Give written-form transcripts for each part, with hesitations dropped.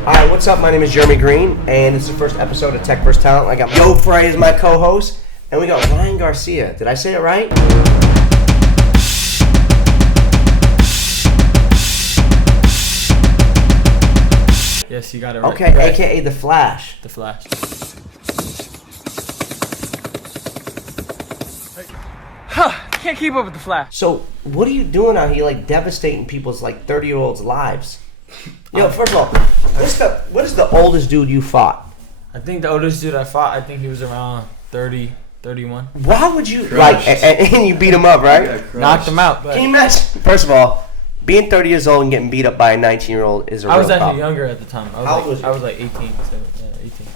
Alright, what's up? My name is Jeremy Green, and this is the first episode of Tech vs. Talent. I got Yo Frey as my co-host, and we got Ryan Garcia. Did I say it right? Yes, you got it right. Okay, right. AKA The Flash. The Flash. Can't keep up with the Flash. So, what are you doing out here, like, devastating people's, like, 30-year-olds' lives? First of all, what is the oldest dude you fought? I think the oldest dude I fought, I think he was around 30, 31. Why would you, and you beat him up, right? Knocked him out. But Can you imagine? First of all, being 30 years old and getting beat up by a 19-year-old is a real I was actually problem. younger at the time. I was like 18. So, yeah, 18.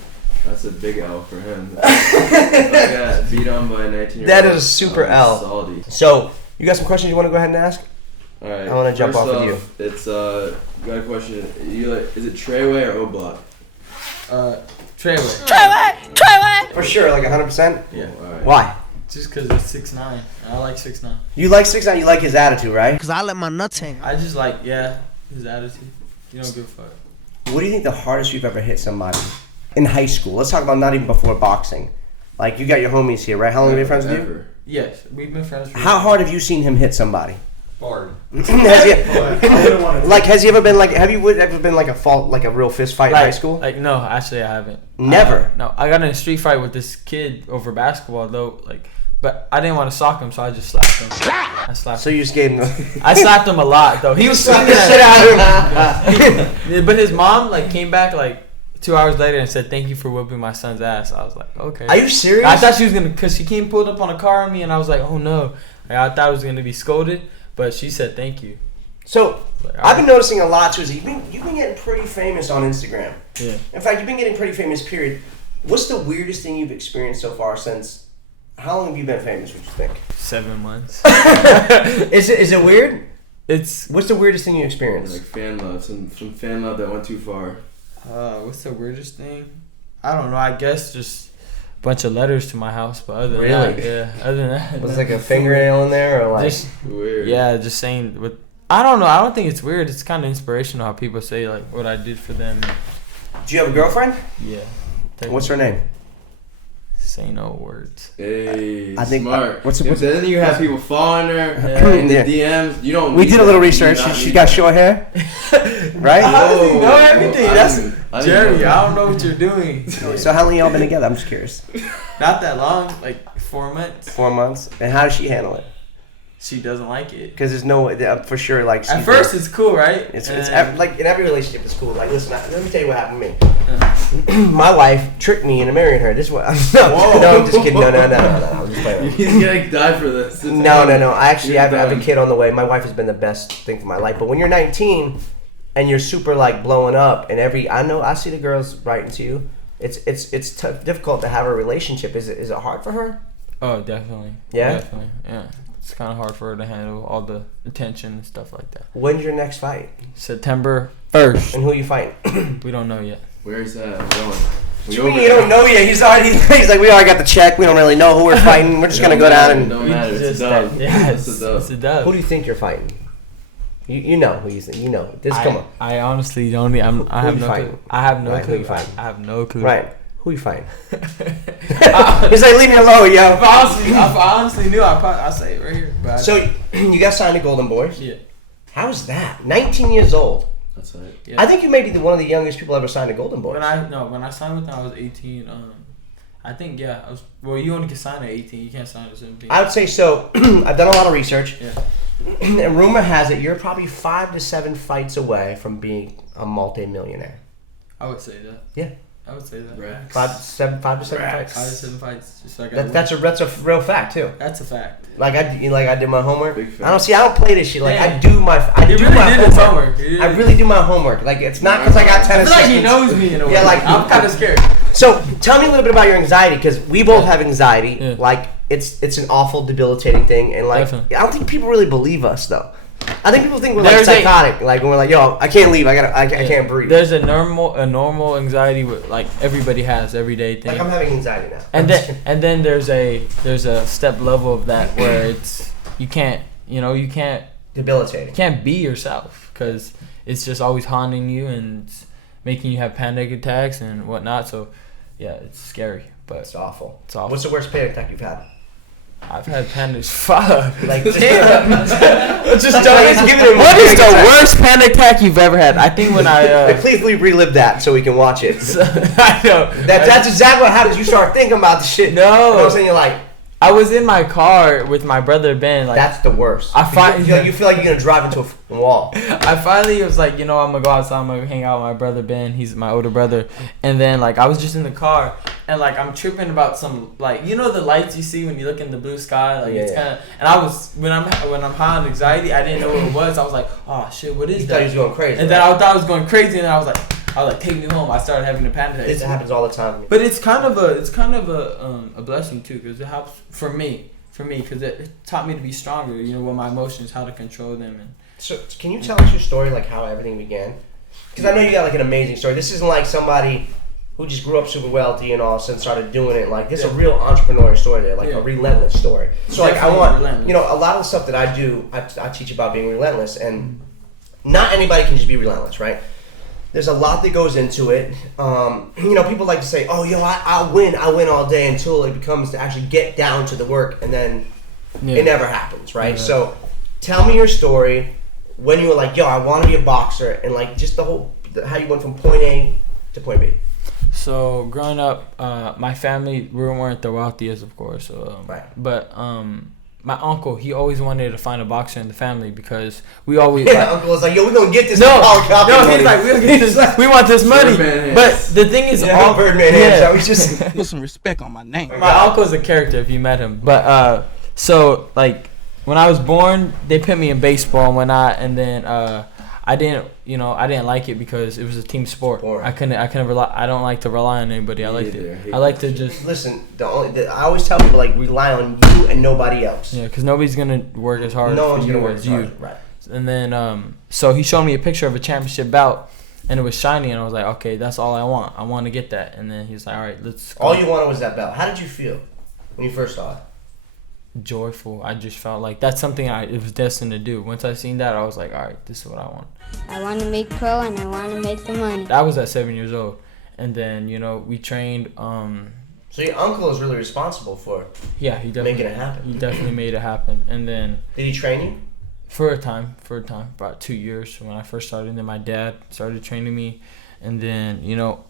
That's a big L for him. I got beat on by a 19-year-old. That is a super L. Salty. So, you got some questions you want to go ahead and ask? All right. I want to jump off with you. It's got a question. You like? Is it Treyway or O-Block? Treyway. For sure, like 100%? Yeah. All right. Why? Just because it's 6'9". I like 6'9". You like 6'9", you like his attitude, right? Cause I let my nuts hang. I just like, his attitude. You don't give a fuck. What do you think the hardest you've ever hit somebody in high school? Let's talk about not even before boxing. Like, you got your homies here, right? How long have you been friends with you? Yes, we've been friends for How hard have you seen him hit somebody? Hard. Has he ever been like? Have you ever been like a real fist fight in high school? Like, no, actually I haven't. Never. No, I got in a street fight with this kid over basketball though. But I didn't want to sock him, so I just slapped him. So you just gave him. I slapped him a lot though. He was slapping the shit out of him. But his mom came back 2 hours later and said thank you for whipping my son's ass. I was like, okay. Are you serious? I thought she was gonna, cause she pulled up on a car on me, and I was like, oh no. I thought I was gonna be scolded, but she said thank you. So I've been noticing a lot too. You've been getting pretty famous on Instagram. Yeah. In fact, you've been getting pretty famous. Period. What's the weirdest thing you've experienced so far since? How long have you been famous? Would you think? 7 months. Is it weird? What's the weirdest thing you experienced? Like fan love, some fan love that went too far. What's the weirdest thing? I don't know. I guess just a bunch of letters to my house, but other than that, other than that, Was like a fingernail in there, or like just Weird. yeah, just saying. With I don't know. I don't think it's weird. It's kind of inspirational how people say what I did for them. Do you have a girlfriend? Yeah. What's her name? Say no words. Hey, I think smart. What's then you have people following her in the DMs. You don't. We did a little research. She got short hair, right? How does he know everything? I Jeremy, I don't know what you're doing. So how long y'all been together? I'm just curious. Not that long, 4 months. 4 months. And how does she handle it? She doesn't like it. Because there's no for sure At first, it's cool, right? It's like in every relationship, it's cool. Like, listen, let me tell you what happened to me. My wife tricked me into marrying her. This is what. No, I'm just kidding. No. I'm just playing. He's gonna die for this. No. I actually have a kid on the way. My wife has been the best thing for my life. But when you're 19 and you're super blowing up, and I see the girls writing to you. It's difficult to have a relationship. Is it hard for her? Oh, definitely. Yeah. Definitely. Yeah. It's kind of hard for her to handle all the attention and stuff like that. When's your next fight? September 1st. And who are you fighting? We don't know yet. Where's that? I'm going. What do you mean you don't know yet? He's like, we already got the check. We don't really know who we're fighting. We're just going to go down and... Don't matter. It's a dub. Yes. It's a dub. Who do you think you're fighting? You know who you think. You know. Come on. I honestly don't... I have no clue. I have no Right, clue. who you fighting? I have no clue. Right. Who you fighting? He's like, leave me alone, yo. If I honestly knew, I'd say it right here. But So, you got signed to Golden Boys? Yeah. How's that? 19 years old. That's right. Yeah. I think you may be one of the youngest people ever signed to Golden Boys. When I signed with them, I was 18. I think I was. Well, you only can sign at 18. You can't sign at 17. I would say so. I've done a lot of research. Yeah. And rumor has it you're probably 5 to 7 fights away from being a multi-millionaire. I would say that. Yeah. I would say that. Racks. 5 to 7 fights. 5 to 7 fights. Just like That's a real fact too. That's a fact. Like I did my homework. Big fact. I don't play this shit. Like Yeah. I do my homework. I really do my homework. Like it's not because I got 10 I feel like he assistants. knows me in a way. Yeah, like I'm kind of scared. So tell me a little bit about your anxiety, because we both have anxiety. Yeah. Like it's an awful, debilitating thing, and like Definitely. I don't think people really believe us though. I think people think we're There's psychotic. Like when we're like, yo, I can't leave. I can't breathe. There's a normal anxiety with everybody has everyday thing. Like I'm having anxiety now. And then there's a step level of that where it's you can't debilitating. be yourself because it's just always haunting you, and making you have panic attacks and whatnot. So, yeah, it's scary, but It's awful. It's awful. What's the worst panic attack you've had? I've had panics. Fuck. Like, Damn. just What is the worst panic attack you've ever had? I think when I. Please relive that so we can watch it. I know. That's exactly what happens. You start thinking about the shit. No. You know what I'm saying? You're like, I was in my car with my brother Ben. Like, that's the worst. You feel like you're gonna drive into a wall. I finally was like, I'm gonna go outside. I'm gonna hang out with my brother Ben. He's my older brother. And then like I was just in the car and like I'm tripping about some like the lights you see when you look in the blue sky. Like it's kind of. And I was when I'm high on anxiety, I didn't know what it was. I was like, oh shit, what is that? You thought he was going crazy. And then I thought I was going crazy, and I was like, take me home. I started having a panic attack. This happens all the time. But it's kind of a blessing too, because it helps for me, because it taught me to be stronger. With my emotions, how to control them. And so, can you tell us your story, like how everything began? Because I know you got like an amazing story. This isn't like somebody who just grew up super wealthy and all of a sudden started doing it. Like this is a real entrepreneurial story there, like a relentless story. So like I want, relentless. A lot of the stuff that I do, I teach about being relentless, and not anybody can just be relentless, right? There's a lot that goes into it. People like to say, "Oh, I win all day," until it becomes to actually get down to the work, and then it never happens, right? Yeah. So, tell me your story when you were like, "Yo, I want to be a boxer," and like just how you went from point A to point B. So growing up, my family we weren't the wealthiest, of course. Right. But my uncle, he always wanted to find a boxer in the family because we always. Uncle was like, "Yo, we're gonna get this." No, he's like, "We're gonna get this. We want this money." But the thing is, all Birdman hands. I was just put some respect on my name. My uncle's a character if you met him. But so like when I was born, they put me in baseball and whatnot, and then I didn't like it because it was a team sport. Boring. I couldn't rely. I don't like to rely on anybody. I like to just listen. I always tell people like rely on you and nobody else. Yeah, because nobody's gonna work as hard. No one's for you gonna work as you. Hard. Right. And then so he showed me a picture of a championship belt, and it was shiny, and I was like, okay, that's all I want. I want to get that. And then he's like, all right, let's go. All you wanted was that belt. How did you feel when you first saw it? Joyful. I just felt like that's something it was destined to do. Once I seen that, I was like, all right, this is what I want. I want to make pro and I want to make the money. That was at 7 years old, and then we trained. So your uncle is really responsible for he definitely making it happen. He definitely made it happen, and then did he train you? For a time, about 2 years when I first started. And then my dad started training me, and then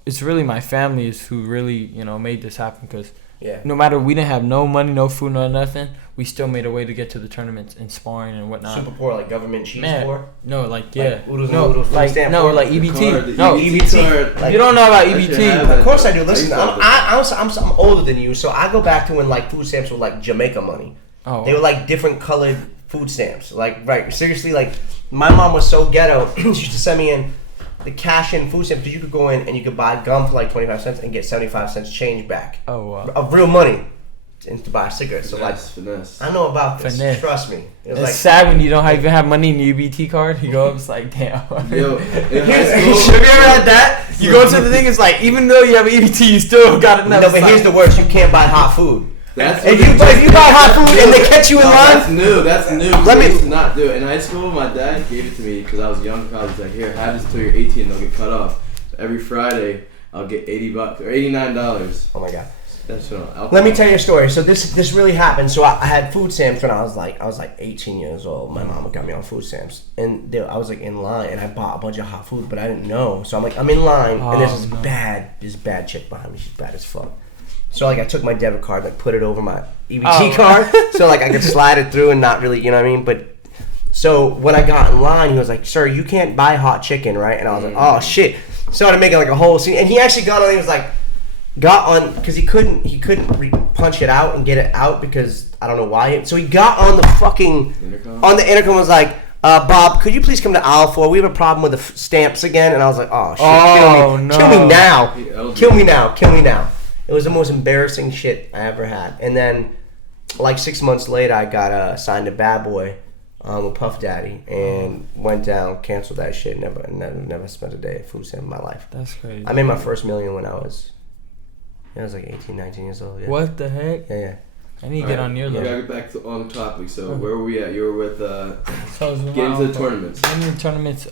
it's really my family is who really made this happen because. Yeah. No matter, we didn't have no money, no food, no nothing. We still made a way to get to the tournaments and sparring and whatnot. Super poor, like government cheese poor? No, like Like EBT. No, EBT. You don't know about EBT. Of course I do. Listen, I'm older than you, so I go back to when like food stamps were like Jamaica money. Oh. They were like different colored food stamps. Like seriously, like my mom was so ghetto. She used to send me in the cash in food stamps because you could go in and you could buy gum for like 25 cents and get 75 cents change back. Oh wow. Of real money. And to buy cigarettes. So finesse. I know about this. Finesse. Trust me. It's like, sad when you don't even have money in your EBT card. You go up, it's like, damn. Yo, have you ever had that? You go to the thing, it's like, even though you have an EBT, you still got enough. No, but here's the worst. You can't buy hot food. If you buy hot food and they catch you in line. That's new. Let me used to not do it. In high school, my dad gave it to me because I was young. I was like, here, have this till you're 18. They'll get cut off. So every Friday, I'll get $80 or $89. Oh my god. That's Let me tell you a story. So this really happened. So I had food stamps when I was like 18 years old. My mama got me on food stamps, and I was like in line, and I bought a bunch of hot food, but I didn't know. So I'm in line, and there's this bad chick behind me. She's bad as fuck. So like I took my debit card, like put it over my EBT card, so like I could slide it through and not really, you know what I mean? But so when I got in line, he was like, "Sir, you can't buy hot chicken, right?" And I was like, "Oh shit!" Started making like a whole scene, and he actually got on. He was like, got on because he couldn't punch it out and get it out because I don't know why. So he got on the fucking intercom. Was like, "Bob, could you please come to aisle 4? We have a problem with the stamps again." And I was like, "Oh shit! Kill me now! Kill me now! Kill me now!" It was the most embarrassing shit I ever had. And then, like 6 months later, I got signed to Bad Boy with Puff Daddy and went down, canceled that shit. Never spent a day at food stamp in my life. That's crazy. I made my first million when I was like 18, 19 years old. Yeah. What the heck? Yeah. I need to get on your level. We gotta get back on topic. So where were we at? You were with so getting to the tournaments. Getting to the tournaments.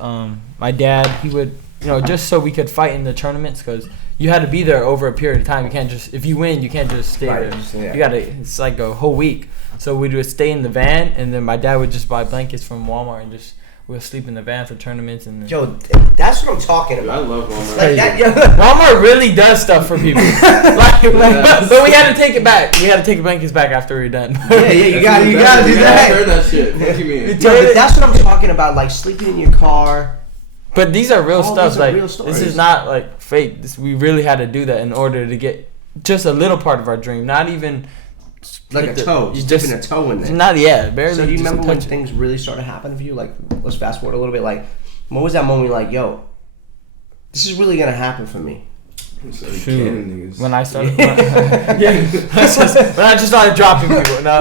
My dad, he would just so we could fight in the tournaments, because you had to be there over a period of time. You can't just, if you win, you can't just stay there. Yeah. You gotta, it's like a whole week. So we would stay in the van, and then my dad would just buy blankets from Walmart and just we'll sleep in the van for tournaments. And then, Yo, that's what I'm talking Dude, I about. love Walmart. Like that, Walmart really does stuff for people. But we had to take it back. We had to take the blankets back after we were done. Yeah, you gotta do that. I heard that shit. What do you mean? Yo, but that's what I'm talking about. Like sleeping in your car. But these are real stuff. These are Like real stories. this is not like fake. We really had to do that in order to get just a little part of our dream. Not even Like a toe. You Just dipping a toe in there. Not yet. Barely. So do you just remember when touch it. things really started happening for you? Like, let's fast forward a little bit. Like, what was that moment you're like, yo, this is really gonna happen for me? When I started, when I just started dropping people. No,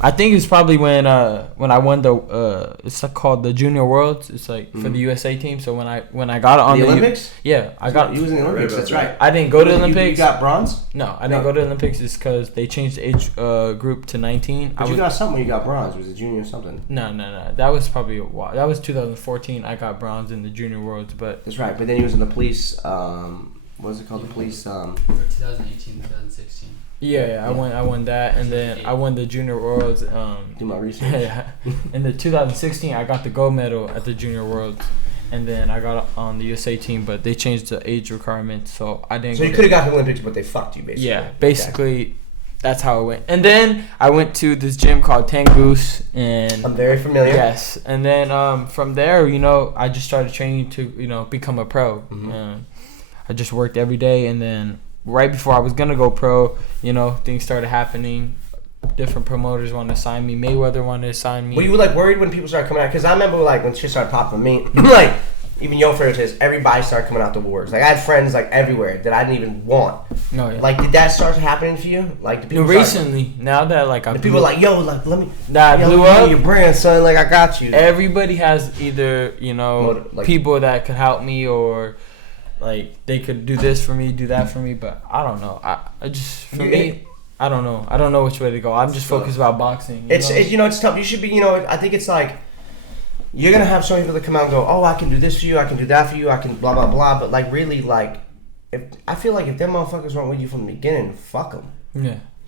I think it's probably when I won the it's called the Junior Worlds. It's like for the USA team. So when I got on the Olympics, I got. You was in the Olympics. That's right. I didn't go to the You Olympics. got bronze. No, I didn't go to the Olympics. It's because they changed the age group to 19. But you got something when you got bronze. Was it junior or something? No. That was probably a while. That was 2014. I got bronze in the Junior Worlds, but That's right. But then he was in the police. What was it called? The police. For 2018, 2016. yeah, I won that, and then I won the Junior Worlds. Do my research. In the 2016, I got the gold medal at the Junior Worlds, and then I got on the USA team, but they changed the age requirement, so I didn't. So you could have got the Olympics, but they fucked you basically. Yeah, basically, that's how it went. And then I went to this gym called Tangoose, and I'm very familiar. yes, and then from there, I just started training to become a pro. Mm-hmm. I just worked every day, and then right before I was gonna go pro, things started happening. Different promoters wanted to sign me. Mayweather wanted to sign me. Were you like worried when people started coming out? Because I remember like when shit started popping for me, like even Yo Ferris, everybody started coming out the woodworks. Like I had friends like everywhere that I didn't even want. No, yeah. Like did that start happening for you? Like the people Recently, now that like I the people like yo like let me that yo, blew let me know up. your brand son like I got you. Everybody has either Like- people that could help me, or like they could do this for me, do that for me, but I don't know. I just for me, I don't know. I don't know which way to go. I'm just focused about boxing. It's tough. You should be I think it's like you're gonna have some people that come out and go, oh I can do this for you, I can do that for you, I can blah blah blah. But like really like, I feel like if them motherfuckers weren't with you from the beginning, fuck them. Yeah.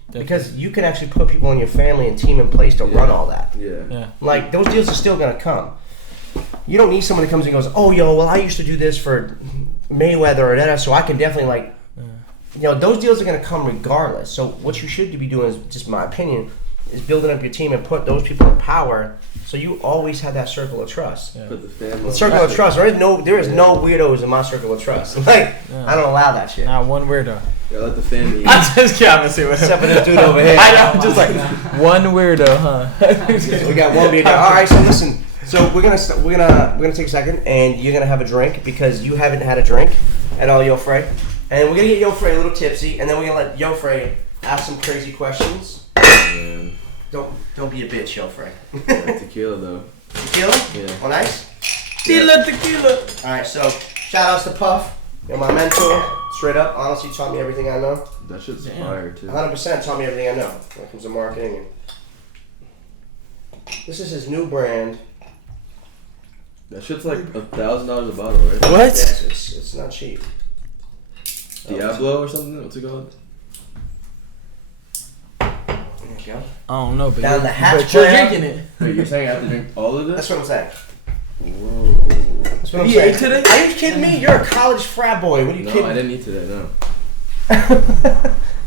Definitely. Because you can actually put people in your family and team in place to run all that. Yeah. Like those deals are still gonna come. You don't need someone that comes and goes, oh yo, well I used to do this for Mayweather or that, so I can definitely like, those deals are gonna come regardless. So what you should be doing is, just my opinion, is building up your team and put those people in power. So you always have that circle of trust. Yeah. Put the family. Circle of trust. There is no weirdos in my circle of trust. Like I don't allow that shit. Not one weirdo. Yeah, let the family. I just can't see what. Except for this dude over here. I know, just like one weirdo, huh? We got one beer there. All right, so listen. So we're gonna take a second, and you're gonna have a drink because you haven't had a drink at all, Yo Frey. And we're gonna get Yo Frey a little tipsy, and then we're gonna let Yo Frey ask some crazy questions. Man. Don't be a bitch, Yo Frey. Yeah, tequila though. Tequila? Yeah. Oh, nice. Tequila. All right, so shout outs to Puff. You're my mentor. Straight up, honestly, taught me everything I know. That shit's Damn. fire too. 100% taught me everything I know when it comes to marketing. This is his new brand. That shit's like $1,000 a bottle, right? What? Yes, it's not cheap. Diablo or something? What's it called? There you go. I don't know, but Down the hatch but you're brand. drinking it. Wait, you're saying I have to drink all of That's this? what I'm saying. Whoa. That's what I'm You saying. ate today? Are you kidding me? You're a college frat boy. What are you No, kidding? I didn't eat today, no.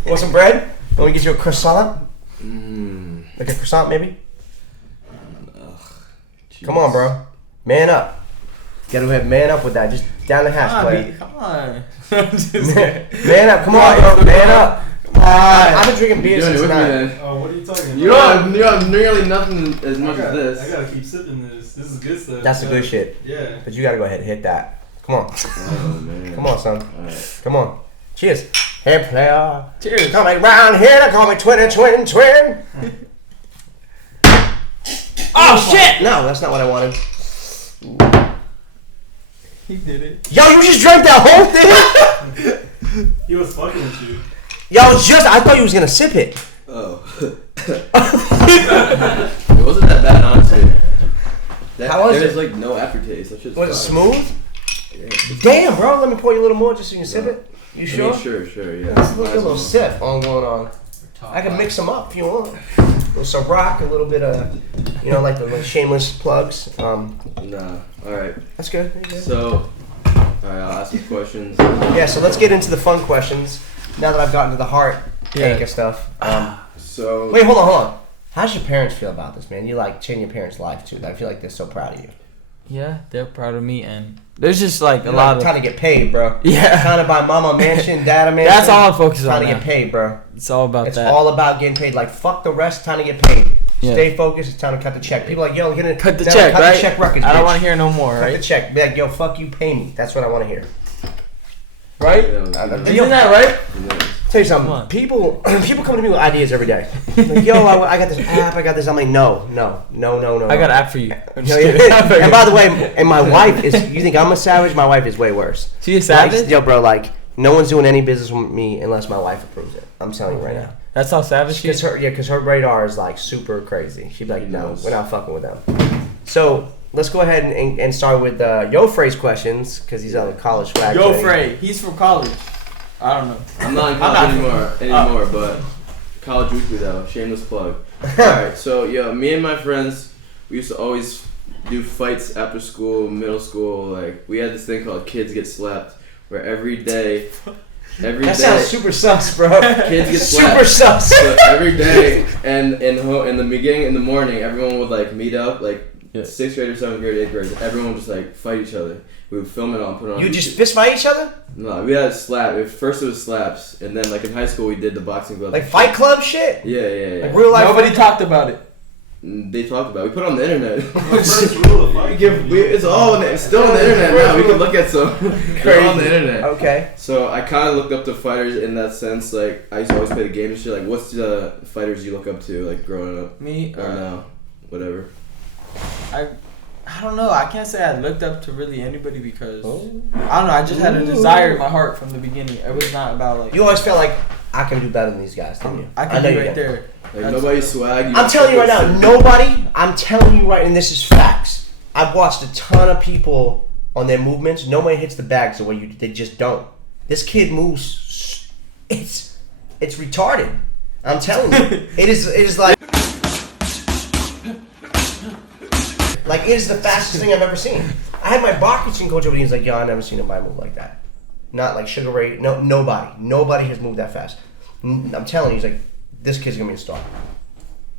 Want some bread? Want me to get you a croissant? Mmm. Like a croissant, maybe? Ugh. Come on, bro. Man up. Gotta go ahead, man up with that. Just down the hatch, player. Come on. Just kidding. Man up. Come on, bro. Man up. I've been drinking beer You're doing since it with me 9. then. Oh, what are you talking about? You don't have nearly nothing as much as I this. gotta keep sipping this. This is good stuff. That's the good shit. Yeah. But you gotta go ahead and hit that. Come on. Oh, man. Come on, son. Alright. Come on. Cheers. Hey, player. Cheers. Coming round here to call me twin. Oh, shit! No, that's not what I wanted. He did it. Yo, you just drank that whole thing? He was fucking with you. Yo, I thought you was gonna sip it. Oh. It wasn't that bad, honestly. How was There's it? like no aftertaste. That shit's Was it fire. smooth? Damn, bro. Let me pour you a little more just so you can sip it. You I mean, sure? sure, yeah. Let's look at a little sip on going on. I can mix them up if you want. A little Ciroc, a little bit of, like the little shameless plugs. Nah, alright. That's good. So, alright, I'll ask you questions. Yeah, so let's get into the fun questions. Now that I've gotten to the heart ache and stuff. So Wait, hold on. How does your parents feel about this, man? You changing your parents' life too. I feel like they're so proud of you. Yeah, they're proud of me, and there's just a lot of trying to get paid, bro. Yeah, trying to buy mama a mansion, dad a mansion. That's all I'm focused on. Trying to get paid, bro. It's all about it's that. It's all about getting paid. Fuck the rest. Time to get paid. Yeah. Stay focused. It's time to cut the check. People cut the check, right? The check records. I don't want to hear no more, right? Cut the check. Be like, yo, fuck you, pay me. That's what I want to hear. Right? Isn't that right? Tell you something. People come to me with ideas every day. Like, yo, I got this app. I got this. I'm like, no. I got an app for you. And by the way, and my wife is. You think I'm a savage? My wife is way worse. She a savage? Yo, bro, no one's doing any business with me unless my wife approves it. I'm telling you right now. That's how savage she is? Because her radar is super crazy. She'd be like, no, we're not fucking with them. So let's go ahead and start with Yo Frey's questions because he's on the college swag. Yo Frey, he's from college. I don't know. I'm not in college anymore, but College Weekly though, shameless plug. Alright, so me and my friends, we used to always do fights after school, middle school. We had this thing called Kids Get Slapped, where every day. That sounds super sus, bro. Kids get slapped. Super sus. So every day, and in the beginning, in the morning, everyone would meet up, 6th grade or 7th grade, 8th grade. Everyone would just fight each other. We would film it all and put it on. You just fist fight each other? No, we had a slap. First it was slaps, and then in high school we did the boxing gloves. Fight Club shit? Yeah. Real life. Nobody talked about it. They talked about it. We put it on the internet. First rule of fight. It's still on the internet now. We can look at some. They're on the internet. Okay. So I kind of looked up to fighters in that sense. I used to always play the game and shit. What's the fighters you look up to, growing up? Me? Or now? Whatever. I don't know. I can't say I looked up to really anybody because I don't know. I just had a desire in my heart from the beginning. It was not about You always felt like I can do better than these guys, didn't you? I can be right there. Nobody's swag. I'm telling you right now, nobody. I'm telling you right, and this is facts. I've watched a ton of people on their movements. Nobody hits the bags the way they just don't. This kid moves. It's retarded. I'm telling you, it is it is the fastest thing I've ever seen. I had my boxing coach over. He's like, yo, I've never seen nobody move like that. Not like Sugar Ray. No, nobody has moved that fast. I'm telling you, he's like, this kid's gonna be a star.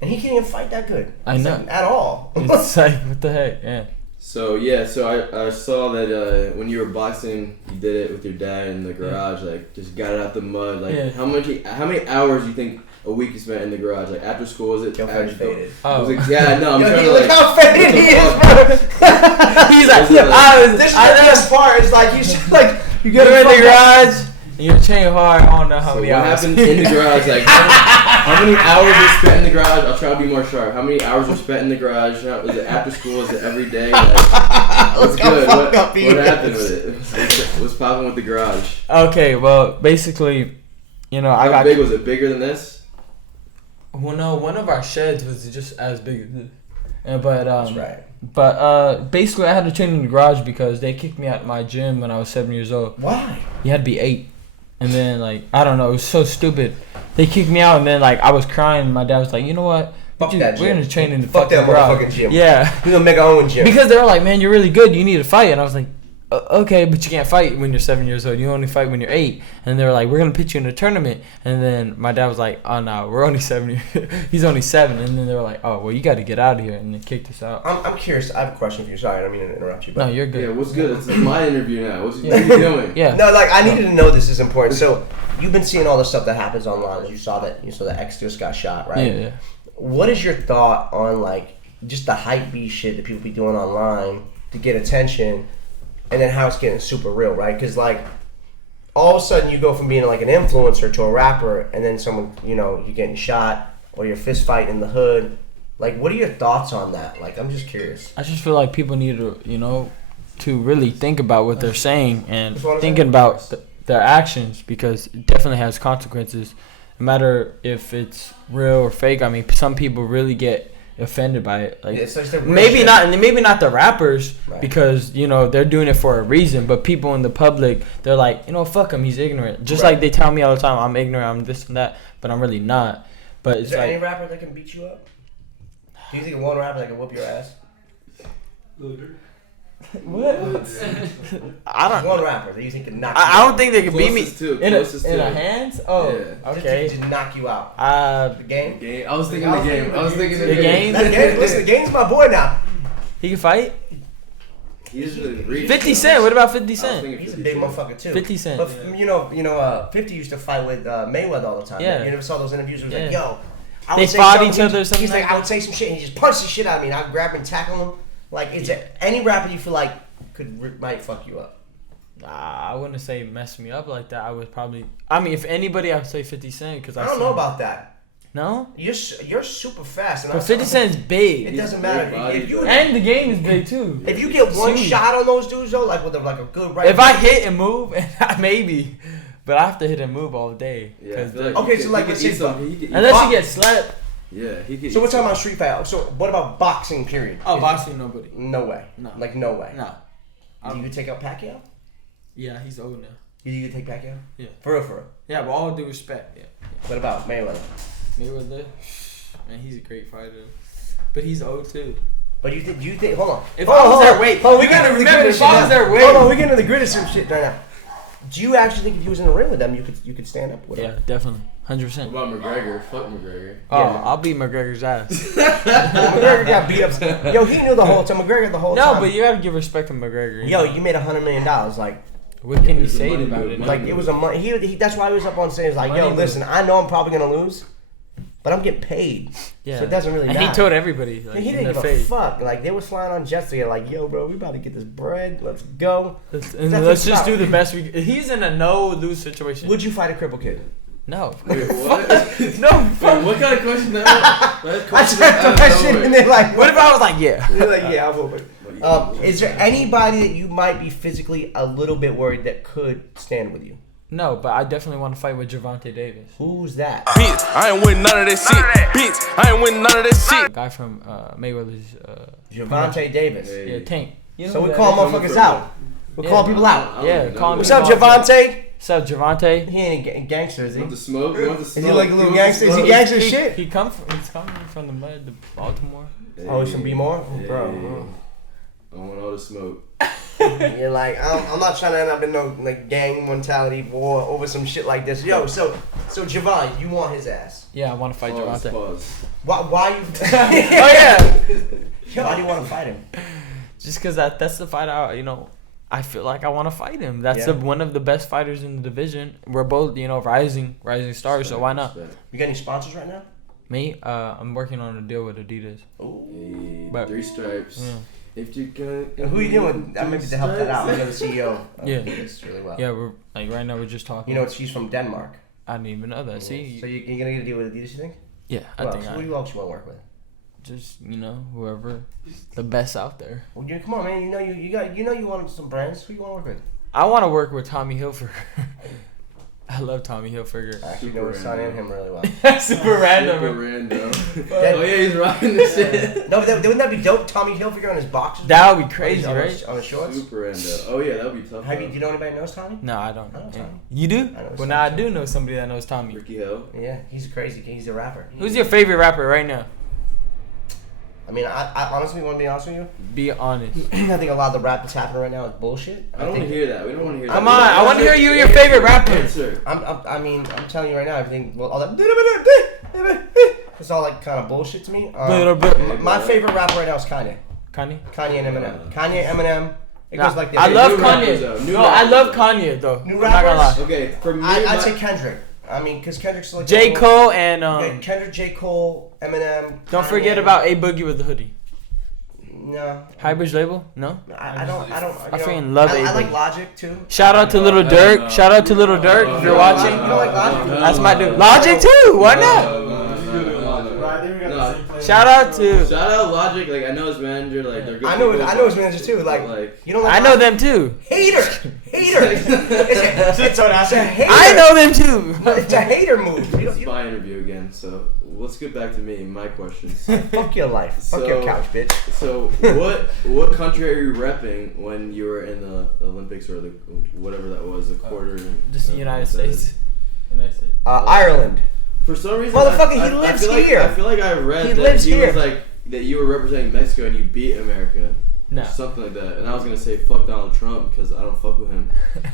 And he can't even fight that good. I know. At all. It's what the heck, yeah. So I saw that when you were boxing, you did it with your dad in the garage. Just got it out the mud. How many hours do you think a week you spent in the garage? After school, was it? Faded. Oh. Yeah, no, I'm trying to look how faded he is, bro. He's like, this is the best part. It's you get in the garage. And you're training hard. I don't know how many hours. What happened in the garage? How many hours were spent in the garage? I'll try to be more sharp. How many hours were spent in the garage? Was it after school? Was it every day? What's good? What happened with it? What's popping with the garage? Okay, well, basically, How big was it? Bigger than this? Well, no, one of our sheds was just as big as this. That's right. But basically, I had to train in the garage because they kicked me out of my gym when I was 7 years old. Why? You had to be 8. And then, I don't know, it was so stupid. They kicked me out, and then, I was crying, and my dad was like, you know what? Fuck that gym. We're going to train in the Fuck fucking that garage. motherfucking gym. Yeah. We're going to make our own gym. Because they were like, man, you're really good. You need to fight. And I was like, okay, but you can't fight when you're 7 years old. You only fight when you're 8. And they were like, we're going to put you in a tournament. And then my dad was like, oh, no, we're only 7. He's only 7. And then they were like, oh, well, you got to get out of here. And they kicked us out. I'm curious. I have a question for you. Sorry, I don't mean to interrupt you. No, you're good. Yeah, what's good? It's my interview now. What are you doing? Yeah. No, I needed to know this is important. So you've been seeing all the stuff that happens online. You saw that X just got shot, right? Yeah. What is your thought on just the hype beast shit that people be doing online to get attention, and then how it's getting super real, right? Because all of a sudden you go from being an influencer to a rapper, and then someone you're getting shot or you're fist fighting in the hood. What are your thoughts on that? I'm just curious. I just feel like people need to to really think about what they're saying and thinking about their actions, because it definitely has consequences. No matter if it's real or fake. I mean, some people really get offended by it. Like Yeah, so maybe not the rappers Right. because they're doing it for a reason, but people in the public, they're like, fuck him, he's ignorant. Just Right. like they tell me all the time, I'm ignorant, I'm this and that, but I'm really not. But Is it's there like any rapper that can beat you up? Do you think of one rapper that can whoop your ass? what? I don't. One rapper that you think can knock you I out. don't think they can beat me Closest in to. a hands. Oh, Yeah. okay. To knock you out. The game? Game. I was thinking the game. The game? That game? Listen, the game's my boy now. He can fight. He's really 50 Cent. What about 50 I was Cent? thinking He's a 50 big Cent. motherfucker too. 50 Cent. But 50 used to fight with Mayweather all the time. Yeah. You never saw those interviews where he was Yeah. like, yo, I They would say fought something, each other or something He's like, like I would say some shit and he just punched the shit out of me and I'd grab him and tackle him. Like, is there any rapper you feel like might fuck you up? I wouldn't say mess me up like that. I would probably. I mean, if anybody, I would say 50 Cent because I don't know about that. No, You're super fast. And but 50 Cent's big. It doesn't He's matter. big body, If you though. And the game is big too. if you get one Huge. shot on those dudes though, like with a good right. If I hit and move, maybe, but I have to hit and move all day. Yeah, I 'cause feel the- like Okay, he so could- like he let's could say eat some- he could eat- unless you get slapped. Yeah, he could. So we're eat talking some. about street fight. So what about boxing? Period. Oh, boxing, nobody. No way. No. Like no way. No. You could take out Pacquiao. Yeah, he's old now. You could take Pacquiao. Yeah. For real. Yeah, but all due respect. Yeah. What about Mayweather? Mayweather, man, he's a great fighter, but he's old too. But you think? Hold on. If Hold I was on, their hold on. weight, Hold on, we you gotta get into the remember, grit of if shit I was now. their weight- Hold on, we get into the grit of some shit right now. Do you actually think if you was in the ring with them, you could stand up with Yeah, them? definitely, What 100%. about McGregor? Fuck McGregor. Oh, Yeah. I'll beat McGregor's ass. McGregor got beat up. Yo, he knew the whole time. McGregor the whole time. No, but you gotta give respect to McGregor. Yo, you made $100 million. Like, what can you It's a say money about move, it? money it was a money. He that's why he was up on stage. Like, Money yo, move. listen, I know I'm probably gonna lose, but I'm getting paid. Yeah, So it doesn't really and matter. he told everybody, like, He in didn't the give a face. fuck. Like, they was flying on jets together. Like, yo, bro, we about to get this bread. Let's go. Let's That's what's just do up. the best we. He's in a no lose situation. Would you fight a cripple kid? No. Wait, what? No. Wait, what kind of question that? That I said the question, and they're like, What if I was like, yeah? They're like, yeah, I'm over. Is there anybody that you might be physically a little bit worried that could stand with you? No, but I definitely want to fight with Gervonta Davis. Who's that? Bitch, I ain't winning none of that shit. Bitch, I ain't winning none of that shit. The guy from Mayweather's. Javante Davis. Yeah, Tank. You know So who we that call is? motherfuckers out. We call people out. Yeah, call him What's up, people out. Javante? What's up, Javante? He ain't a gangster, is he? Want the smoke? You want the Is smoke? he like a You little want gangster? the Is he smoke? gangster as shit? He's coming from the mud, the Baltimore. Oh, it should be more? Yeah. Bro. I want all the smoke. You're like, I'm not trying to end up in no like gang mentality war over some shit like this. Yo, so Javon, you want his ass. Yeah, I want to fight Pause, Javante. pause. Why you Oh yeah. Yo, why do you want to fight him? Just because that's the fight I feel like I want to fight him. That's Yeah. one of the best fighters in the division. We're both, rising stars, so why not? Respect. You got any sponsors right now? Me, I'm working on a deal with Adidas. Ooh. Hey, But- 3 stripes. Yeah. If you gonna. Who are you doing with? I maybe to help that out. I know the CEO. Of Yeah. Adidas really well. Yeah, we're like right now we're just talking. You know, she's from Denmark. I didn't even know that. See, So you're gonna get a deal with Adidas, you think? yeah, I think who else you want to work with? just whoever the best out there. Well, come on, man. You want some brands. Who you want to work with? I want to work with Tommy Hilfiger. I love Tommy Hilfiger. I actually Super know his son random. and him really well. Super Super random. random. That- Oh yeah, he's rocking this shit. No, wouldn't that be dope? Tommy Hilfiger on his boxers. That would be crazy, on right? his, on his shorts. Super random. Oh yeah, that would be tough. Do you know anybody that knows Tommy? No, I don't. I know Tommy. You do? I know Well, some now I too. do know somebody that knows Tommy. Ricky Hill. Yeah, he's crazy. He's a rapper. Who's your favorite rapper right now? I mean, I honestly want to be honest with you. Be honest. I think a lot of the rap that's happening right now is bullshit. I don't want to hear that. We don't want to hear that. Come on, I want to hear your favorite rapper. Answer. I'm telling you right now, everything. Well, all that. It's all like kind of bullshit to me. My favorite rapper right now is Kanye. Kanye? Kanye and Eminem. Kanye, Eminem. It Nah, goes like this. I love New rappers, Kanye. though. New No, I rappers, love though. Kanye though. New I'm not gonna rappers? lie. Okay, for me, I'd say Kendrick. I mean, because Kendrick's like J. Cole and Okay, Kendrick, J. Cole, Eminem. don't Kanye. forget about A Boogie with the hoodie. No. Hybridge label? No. I don't. I you know, freaking love I A-Boogie. like Logic too. Shout out to Little Dirk. Shout out to Little Dirk if you're watching. You don't like Logic? That's my dude. Logic too. Why not? No. Shout out to. Shout out Logic. Like I know his manager. Like they're good. I know people, his manager too. Like you don't. Like I know them too. Hater. It's a hater. I know them too. It's a hater move. It's my interview again. So let's get back to me. My questions. Fuck your life. Fuck your couch, bitch. So what country are you repping when you were in the Olympics or the whatever that was, the quarter? Just the United States. Ireland. For some reason, Motherfucker, he lives here. I feel like I read that lives he here. was like that you were representing Mexico and you beat America. No. Or something like that. And I was gonna say fuck Donald Trump because I don't fuck with him.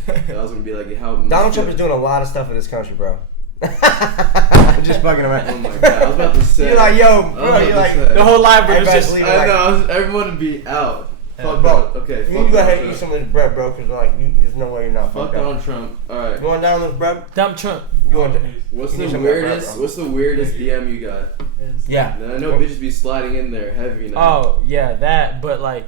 And I was gonna be like, how Donald Trump is doing a lot of stuff in this country, bro. I'm just fucking around. Oh my god, I was about to say. You're like, yo, bro. You're like the whole live was just. I know. Everyone would be out. Fuck bro. Okay. You go ahead and eat some of this bread, bro, because like, there's no way you're not fuck fucked up. Donald Trump. All right. You going down on this bread? Dump Trump. What's the weirdest DM you got? Yeah. I know bitches be sliding in there heavy now. Oh yeah, that. But like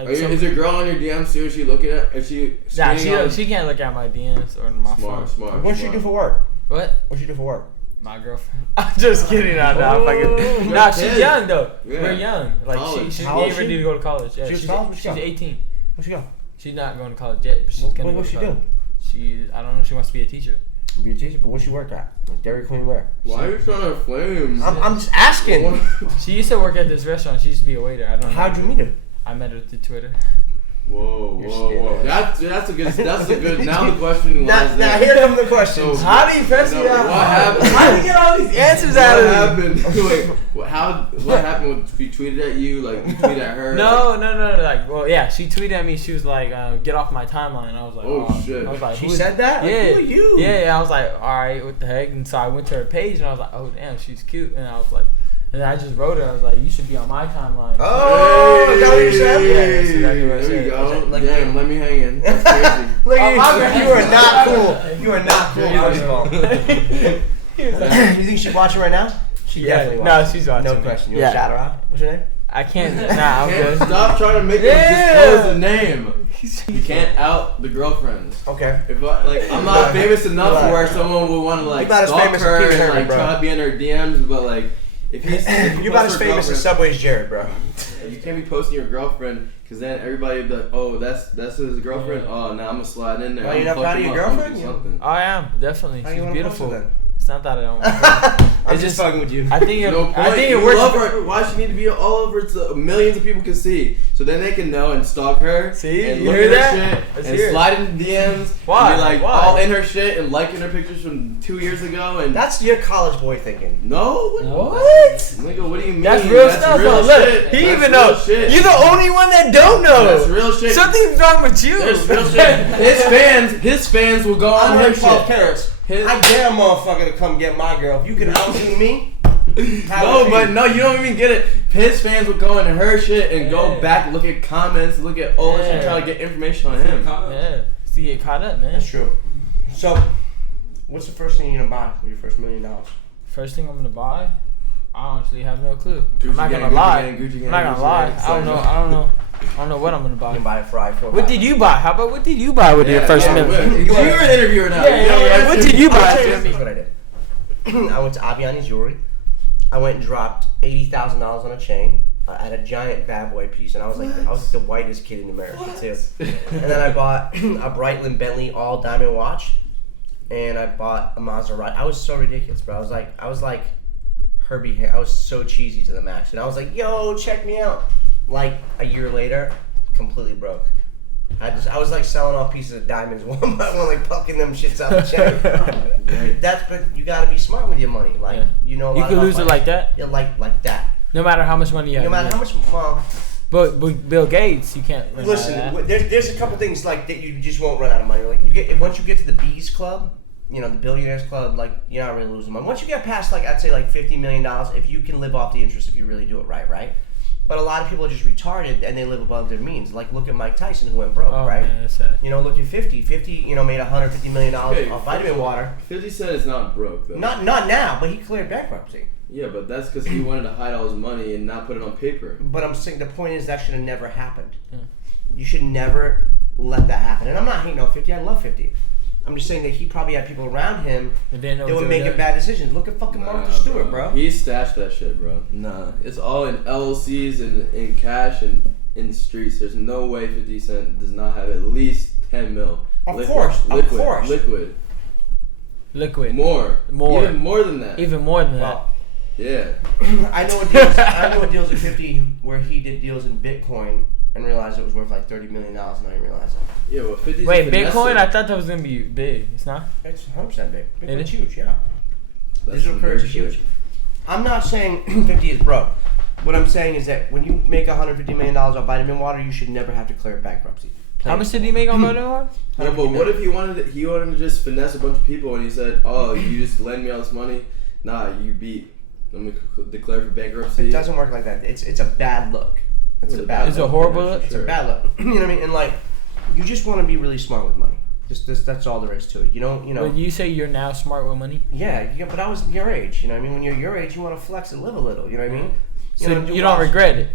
is your girl on your DMs too? Is she looking at? Is she? Nah, she can't look at my DMs or my phone. Smart. What's she do for work? What? What's she do for work? My girlfriend. I'm just kidding. Nah, she's young though. Yeah. We're young. Like she's getting ready to go to college. Yeah, she's 18. Where's she go? She's not going to college yet. But she's gonna What's she do? I don't know. She wants to be a teacher. Be a teacher, but where's she work at? Like Dairy Queen where? Why are you trying to flame? I'm just asking. She used to work at this restaurant. She used to be a waiter. I don't know. How'd you meet her? I met her through Twitter. Whoa. That's a good. Now the question lies there. Now here come the questions. So, How do you press me out? What happened? How do you get all these answers out of me? What happened? What happened when she tweeted at you? Like you tweeted at her? No. Like, well, yeah, she tweeted at me. She was like, "Get off my timeline." I was like, "Oh shit!" I was like, she said that? Yeah. Like, who are you? Yeah. I was like, "All right, what the heck?" And so I went to her page and I was like, "Oh damn, she's cute." And I was like. And I just wrote her. I was like, "You should be on my timeline." Oh, is that what you said? Yeah, that's exactly what I There said. we go. Like, Damn, let me hang in. That's crazy. Look Oh, at you. You are not cool. You are not cool. First of all. He was like, You think she's watching right now? She definitely no, watching. she's watching. No question. You Yeah. want to shout her out? What's your name? I can't. Nah, I'm Can't good. stop trying to make them disclose the name. You can't out the girlfriends. Okay. If I'm not famous enough where someone would want to like You're about as stalk famous as her Peter and Henry, like bro. try to be in her DMs, but like if You're about as famous as Subway's Jared, bro. You can't be posting your girlfriend because then everybody would be like, oh, that's his girlfriend. Oh, now I'm gonna slide in there. Why I'm you not gonna proud of fuck your him up, I'm girlfriend? gonna do something. I am definitely. How you She's wanna beautiful. post her then? It's not that I don't. Want to I'm just fucking with you. I think it. No point. I think it You works. love her. Why she need to be all over so millions of people can see? So then they can know and stalk her. See? and You look hear at her that? shit Let's and hear it. slide into DMs. Why? And be like Why? all in her shit and liking her pictures from 2 years ago. And That's your college boy thinking. no. What? Nigga, what do you mean? That's real stuff. Real though. Look, shit. he That's even real knows. shit. You're the only one that don't know. That's real shit. Something's wrong with you. There's real shit. His fans will go on I'm her like 12 shit. carats. I dare a motherfucker to come get my girl. If you can outdo me, No, you don't even get it. His fans will go into her shit and go back, look at comments, look at all this shit, try to get information on him. Yeah. See, get caught up, man. That's true. So, what's the first thing you're gonna buy with your first $1 million? First thing I'm gonna buy, I honestly have no clue. Gucci I'm not gang, gonna Gucci lie. gang, Gucci gang, I'm not gonna Gucci lie. gang. I don't know what I'm gonna You buy. can buy a fry for. What did you buy? How about what did you buy with your first million? You're an interviewer now. Yeah. What did you buy? Here's what I did. I went to Aviani's Jewelry. I went and dropped $80,000 on a chain. I had a giant bad boy piece, and I was the whitest kid in America too. And then I bought a Breitling Bentley all diamond watch, and I bought a Maserati. I was so ridiculous, bro. I was like Herbie. I was so cheesy to the max, and I was like, "Yo, check me out." Like a year later, completely broke. I was like selling off pieces of diamonds one by one, like plucking them shits out the chain. But you gotta be smart with your money, like you know. You could lose it like that. Yeah, like that. No matter how much money you have. No matter how much. Well, But Bill Gates, you can't. run out of listen, that. there's a couple things like that you just won't run out of money. Like once you get to the Bees Club, you know, the billionaires club, like you're not really losing money. Once you get past I'd say $50 million, if you can live off the interest if you really do it right. But a lot of people are just retarded and they live above their means. Like look at Mike Tyson who went broke, right? Man, that's sad. You know, look at 50. 50, you know, made $150 million off vitamin water. 50 Cent is not broke though. Not now, but he cleared bankruptcy. Yeah, but that's because he wanted to hide all his money and not put it on paper. But I'm saying the point is that should have never happened. You should never let that happen. And I'm not hating on 50. I love 50. I'm just saying that he probably had people around him that were making bad decisions. Look at fucking Martha Stewart, bro. He stashed that shit, bro. Nah, it's all in LLCs and in cash and in streets. There's no way 50 Cent does not have at least 10 mil. Of course. Liquid. More. Even more than that. Well, yeah. I know what deals at 50 where he did deals in Bitcoin and realized it was worth like $30 million. Now he realized it. Yeah, well, 50. Wait, Bitcoin? I thought that was gonna be big. It's not. It's 100% big. It Bitcoin's is? huge. Yeah. That's Digital currency is huge. I'm not saying 50 is broke. What I'm saying is that when you make $150 million on vitamin water, you should never have to declare bankruptcy. How much did he make on vitamin water? Yeah, but what if he wanted to just finesse a bunch of people and he said, "Oh, you just lend me all this money? Nah, you beat. Let me declare for bankruptcy." It doesn't work like that. It's a bad look. It's a bad. It's a horrible look. It's a bad look. You know what I mean? And like, you just want to be really smart with money. That's all there is to it. You know. But you say you're now smart with money? Yeah, but I was your age. You know what I mean? When you're your age, you want to flex and live a little. You know what I mean? So you don't regret it?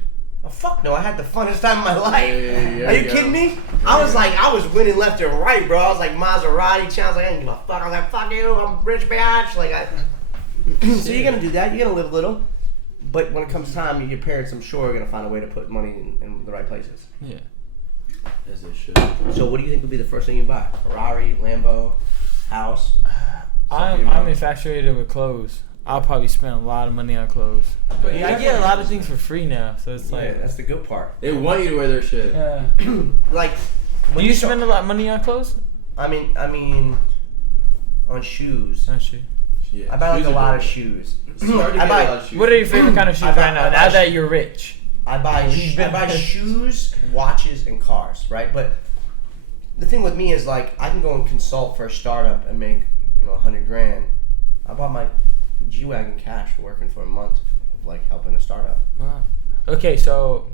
Oh, fuck no, I had the funnest time of my life. Yeah, Are you kidding me? I was winning left and right, bro. I was like Maserati channels. Like, I didn't give a fuck. I was like, fuck you, I'm rich, bitch. Like, so you're gonna do that. You're gonna live a little. But when it comes time, your parents, I'm sure, are gonna find a way to put money in the right places. Yeah. As they should. So what do you think would be the first thing you buy? Ferrari, Lambo, house? I'm infatuated with clothes. I'll probably spend a lot of money on clothes. But I get a lot of things for free now, so it's like... Yeah, that's the good part. They want you to wear their shit. Yeah. Like... Do you spend a lot of money on clothes? I mean, on shoes. On shoes. Yeah. I buy like a lot of shoes. What are your favorite kind of shoes right now? Now that you're rich. I buy shoes, watches, and cars, right? But the thing with me is like I can go and consult for a startup and make $100,000. I bought my G-Wagon cash for working for a month of like helping a startup. Wow. Okay, so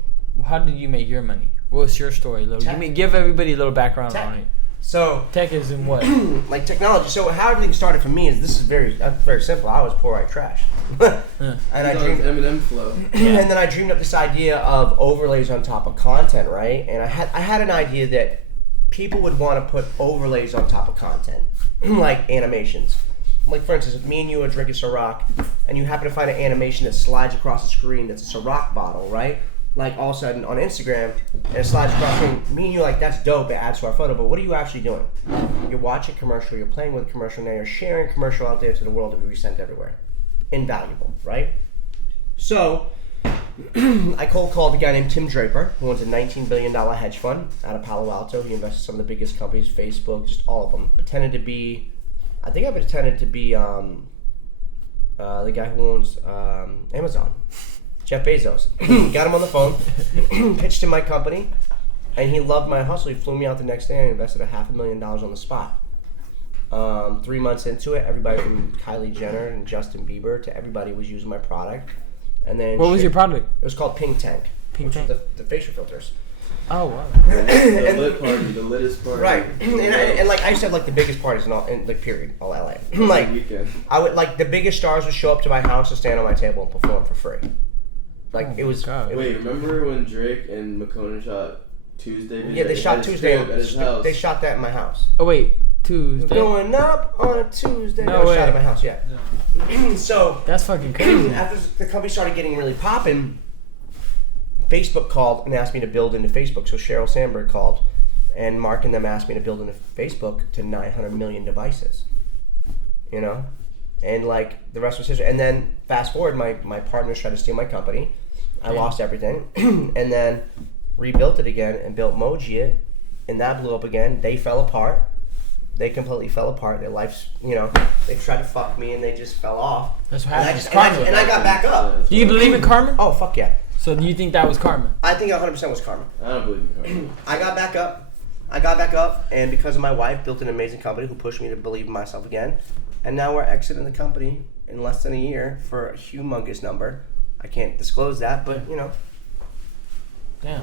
how did you make your money? What's your story, give everybody a little background on it. So tech is in what? Like technology. So how everything started for me is very simple. I was poor, I trash. And I dreamed Eminem flow. And then I dreamed up this idea of overlays on top of content, right? And I had an idea that people would want to put overlays on top of content, like animations. Like for instance, if me and you are drinking Ciroc, and you happen to find an animation that slides across the screen that's a Ciroc bottle, right? Like all of a sudden on Instagram, and it slides across the screen. Me and you are like, that's dope, it adds to our photo, but what are you actually doing? You're watching a commercial, you're playing with a commercial, now you're sharing a commercial out there to the world to be sent everywhere. Invaluable, right? So, I cold called a guy named Tim Draper, who owns a $19 billion hedge fund out of Palo Alto. He invests in some of the biggest companies, Facebook, just all of them. I think I pretended to be the guy who owns Amazon. Jeff Bezos. Got him on the phone, pitched him my company, and he loved my hustle. He flew me out the next day and invested $500,000 on the spot. 3 months into it, everybody from Kylie Jenner and Justin Bieber to everybody was using my product. And then what was your product? It was called Pink Tank. Pink Tank? The facial filters. Oh wow. The lit party, the littest party. Right. And like I used to have like the biggest parties in like period, all LA. Like I would like the biggest stars would show up to my house and stand on my table and perform for free. Like it was. Wait, remember when Drake and McConan shot Tuesday? Yeah, they shot Tuesday at his house. They shot that in my house. Oh wait, Tuesday. Going up on a Tuesday. No way. Shot at my house. Yeah. So that's fucking crazy. After the company started getting really popping, Facebook called and asked me to build into Facebook. So Sheryl Sandberg called, and Mark and them asked me to build into Facebook to 900 million devices. You know, and like the rest was history. And then fast forward, my partners tried to steal my company. I lost everything, and then rebuilt it again and built Moji it, and that blew up again. They fell apart. They completely fell apart. Their lives, they tried to fuck me and they just fell off. That's what happens. And I got back up. Do you believe in karma? Oh, fuck yeah. So do you think that was karma? I think 100% was karma. I don't believe in karma. I got back up, and because of my wife, built an amazing company who pushed me to believe in myself again. And now we're exiting the company in less than a year for a humongous number. I can't disclose that, but Damn.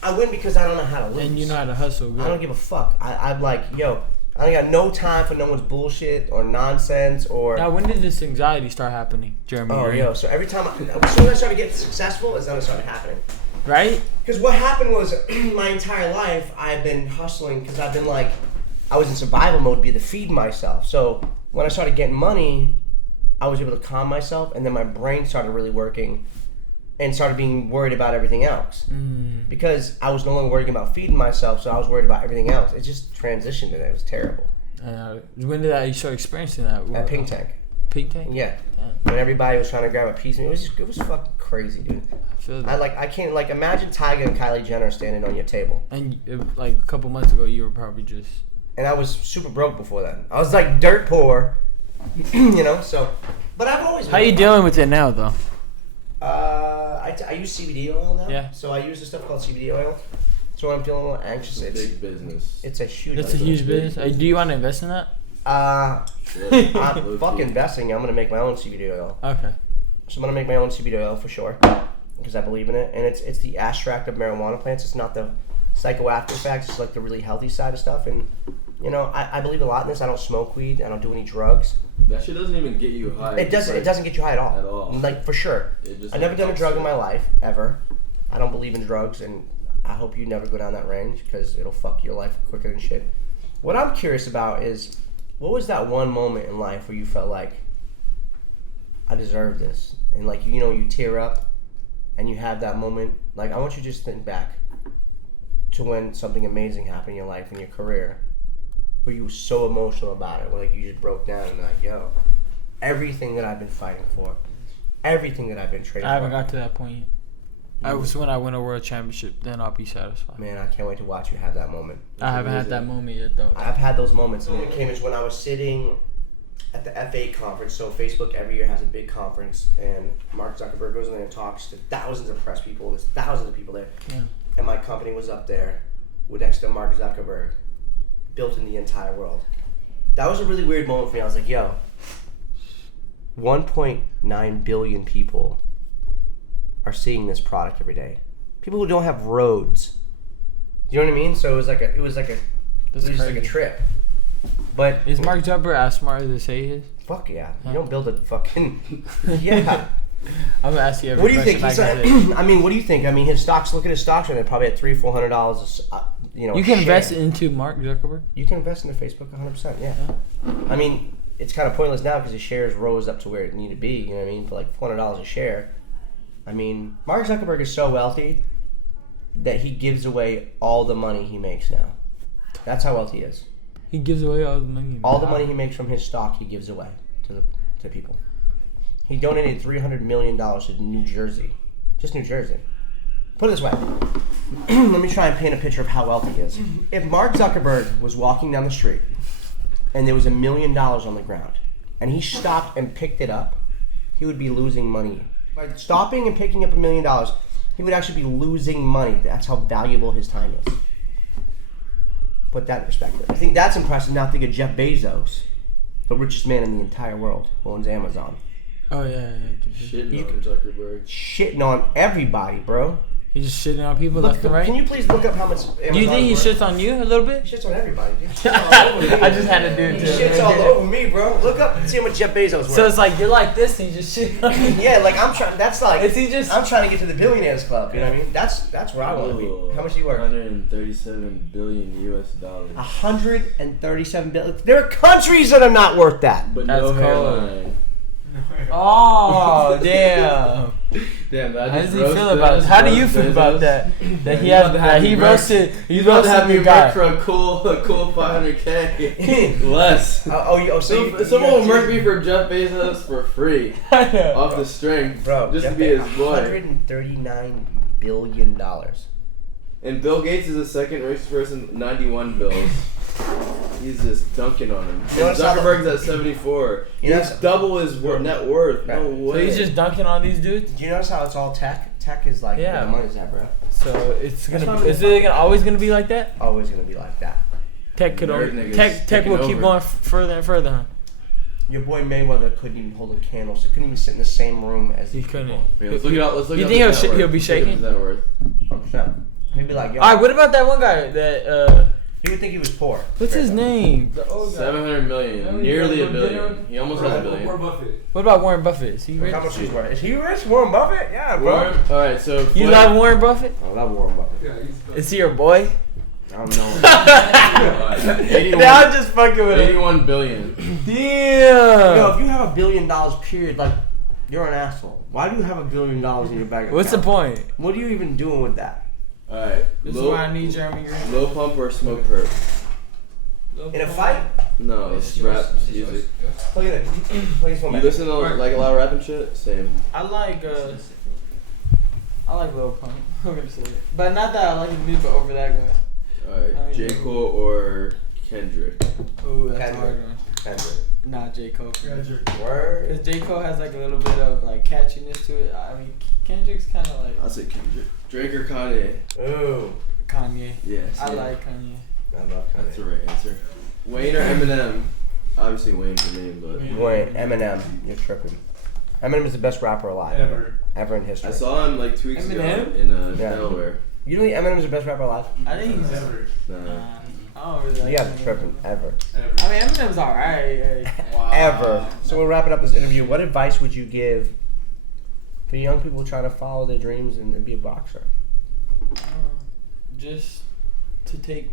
I win because I don't know how to lose. And you know how to hustle. Good. I don't give a fuck. I'm like, I ain't got no time for no one's bullshit or nonsense or. Now, when did this anxiety start happening, Jeremy? Oh, so every time, as soon as I started getting successful, is when it started happening. Right? Because what happened was, my entire life, I've been hustling because I've been like, I was in survival mode, be able to feed myself. So when I started getting money, I was able to calm myself, and then my brain started really working and started being worried about everything else. Because I was no longer worrying about feeding myself, so I was worried about everything else. It just transitioned, and it was terrible. When did you start experiencing that? At Pink Tank. Pink Tank? Yeah. Damn. When everybody was trying to grab a piece of me, it was fucking crazy, dude. I feel that. I can't, imagine Tyga and Kylie Jenner standing on your table. And like a couple months ago, you were probably just... And I was super broke before that. I was like dirt poor, you know, so... But I've always been... How you dealing with it now, though? I use CBD oil now. Yeah. So I use this stuff called CBD oil. So when I'm feeling a little anxious, It's a big business. it's a huge... That's a huge business. Do you want to invest in that? I'm fucking investing. I'm going to make my own CBD oil. Okay. So I'm going to make my own CBD oil for sure. Because I believe in it. And it's the extract of marijuana plants. It's not the psychoactive effects. It's like the really healthy side of stuff. And, you know, I believe a lot in this. I don't smoke weed. I don't do any drugs. That shit doesn't even get you high. It doesn't get you high at all. At all. Like, for sure. I've never done a drug in my life, ever. I don't believe in drugs, and I hope you never go down that range, because it'll fuck your life quicker than shit. What I'm curious about is, what was that one moment in life where you felt like, I deserve this? And like, you know, you tear up, and you have that moment. Like, I want you to just think back to when something amazing happened in your life, in your career, where you were so emotional about it, where like you just broke down and like, yo, everything that I've been fighting for, everything that I've been training for. I haven't got to that point yet. I was when I win a world championship, then I'll be satisfied. Man, I can't wait to watch you have that moment. I haven't had that moment yet, though. I've had those moments, and it came as when I was sitting at the F8 conference. So Facebook every year has a big conference, and Mark Zuckerberg goes in there and talks to thousands of press people. There's thousands of people there. Yeah. And my company was up there with next to Mark Zuckerberg, built in the entire world. That was a really weird moment for me. I was like, yo, 1.9 billion people are seeing this product every day. People who don't have roads. You know what I mean? So it was just like a trip. But Is Mark Zuckerberg as smart as they say he is? fuck yeah. You don't build a fucking yeah. I'm gonna ask you every What do you think? question I mean, what do you think? I mean, his stocks. Look at his stocks, and they're probably at $300-$400. You know, You can share. invest into Mark Zuckerberg. You can invest into Facebook 100%. Yeah. I mean, it's kind of pointless now because his shares rose up to where it needed to be. You know what I mean? For like $400 a share. I mean, Mark Zuckerberg is so wealthy that he gives away all the money he makes now. That's how wealthy he is. He gives away all the money. All the money he makes from his stock, he gives away to people. He donated $300 million to New Jersey. Just New Jersey. Put it this way. Let me try and paint a picture of how wealthy he is. If Mark Zuckerberg was walking down the street and there was $1 million on the ground and he stopped and picked it up, he would be losing money. By stopping and picking up $1 million, he would actually be losing money. That's how valuable his time is. Put that in perspective. I think that's impressive. Now think of Jeff Bezos, the richest man in the entire world, who owns Amazon. Oh yeah. Shitting on Zuckerberg. Shitting on everybody, bro. He's just shitting on people Look, left and right. Can you please look up how much Amazon Do you think he worth? shits on you a little bit? He shits on everybody, dude. He shits all over me. I just had to do it He too. shits all over me, bro. Look up and see how much Jeff Bezos worth. So it's like you're like this and you just shit on me. Yeah, like I'm trying. That's like Is he just? I'm trying to get to the billionaires club. You know what I mean? That's where I want to be. How much do you worth? 137 billion US dollars. 137 billion. There are countries that are not worth that. But That's no cold. hairline. Oh damn! Damn, How does he feel about? How do you feel about that? That he has that he roasted. He's about to have me the guy. work for a cool 500K less. So Someone will work me for Jeff Bezos for free off the strength, bro, just Jeff to be his boy. $139 billion. And Bill Gates is the second richest person, 91 bills. He's just dunking on him. You know And Zuckerberg's at 74. You know He's double his net worth. Right. No way. So he's just dunking on these dudes. Do you notice how it's all tech? Tech is like Yeah. where the money's at, bro. So it's That's gonna. not Is it always gonna be like that? Always gonna be like that. Tech could. Nerd Only, niggas tech will taking keep over. going further and further. Huh? Your boy Mayweather couldn't even hold a candlestick. Couldn't even sit in the same room as He these couldn't. people. Yeah, let's look it up. Let's look You up think his net he'll worth. be Let's look up shaking? his net worth. 100%. He'd be like, yo. All right. What about that one guy that? You would think he was poor. What's his Straight up. name? The old guy. 700 million, nearly a billion. He almost has a billion. Warren Buffett. What about Warren Buffett? Is he rich? How much he's worth? Is he rich? Warren Buffett? Yeah, bro. Warren, all right, so You love Warren Buffett? I love Warren Buffett. Yeah, he's Is he your boy? I don't know. 81, Now I'm just fucking with it. 81 billion. Damn. Yo, if you have $1 billion, period, like, you're an asshole. Why do you have $1 billion in your bank account? What's the point? What are you even doing with that? Alright. This is why I need Jeremy Green. Low pump or smoke perp? In a fight? No, it's rap music. Play it. Play this one You back. listen to like a lot of rap and shit? Same. I like Lil Pump. I'm gonna say it, but not that I like his music, but over that guy. Alright. J. Cole or Kendrick? Ooh, that's a Kendrick. hard one. Kendrick. Nah, J. Cole. Word. Because J. Cole has like a little bit of like catchiness to it. I mean, Kendrick's kind of like I'll say Kendrick. Drake or Kanye? Ooh. Kanye. Yes. I like Kanye. I love Kanye. That's the right answer. Wayne or Eminem? Obviously Wayne for me, but Wait, Eminem. You're tripping. Eminem is the best rapper alive. Ever in history. I saw him like 2 weeks ago Eminem? in Yeah. Delaware. You don't think Eminem is the best rapper alive? I think he's. Nah. I don't really like You guys Eminem. are tripping. Ever. I mean, Eminem's alright. Ever. So we're wrapping up this interview. What advice would you give for young people trying to follow their dreams and be a boxer? Just to take,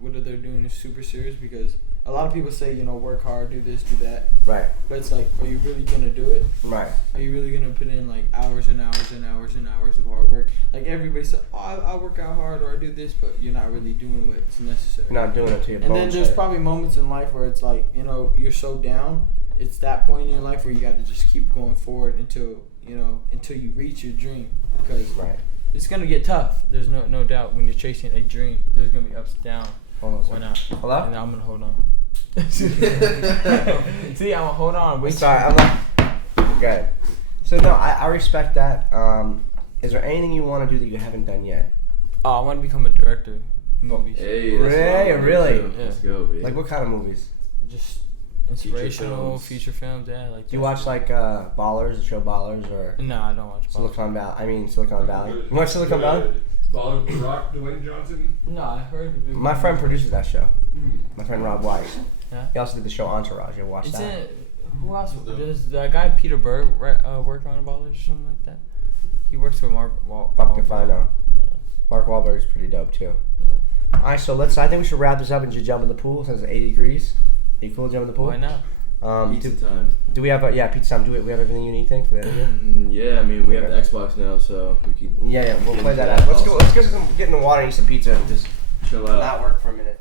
what they're doing is super serious, because a lot of people say, work hard, do this, do that. Right. But it's like, are you really gonna do it? Right. Are you really gonna put in like hours and hours and hours and hours of hard work? Like everybody says, oh, I work out hard or I do this, but you're not really doing what's necessary. You're not doing it to your And then bones there's hurt. probably moments in life where it's like, you're so down. It's that point in your life where you got to just keep going forward until you reach your dream, because Right. it's gonna get tough. There's no doubt when you're chasing a dream. There's gonna be ups and downs. Hold on a Why second. not? Hello? And I'm gonna hold on. See, I'm gonna hold on. Wait. Sorry, I'm like, good. So no, I respect that. Is there anything you want to do that you haven't done yet? Oh, I want to become a director of movies. Hey, that's what I wanna do Really? too. Let's go, baby. Like what kind of movies? Just inspirational feature films. Yeah, like. Do you watch like Ballers, the show Ballers, or No, I don't watch. Silicon Valley? Silicon Valley. You watch Silicon Valley? Baller, The Rock, Dwayne Johnson. No, I heard. My friend produces that show. Mm. My friend Rob Weiss. Yeah. He also did the show Entourage. You ever watch It's that? in. Who else? Does that guy Peter Berg work on Ballers or something like that? He works with Mark Fuck Wahlberg. if I know. Yeah. Mark Wahlberg's pretty dope too. Yeah. All right, so I think we should wrap this up and just jump in the pool since it's 80 degrees. Are you cool to jump in the pool? Why not? Pizza time. Do we have pizza time? Do we have everything you need? Think for the interview? Yeah, I mean we have the Xbox now, so we can Yeah, we'll play that Yeah, out. Let's also. get in the water and eat some pizza and just chill out. not work for a minute.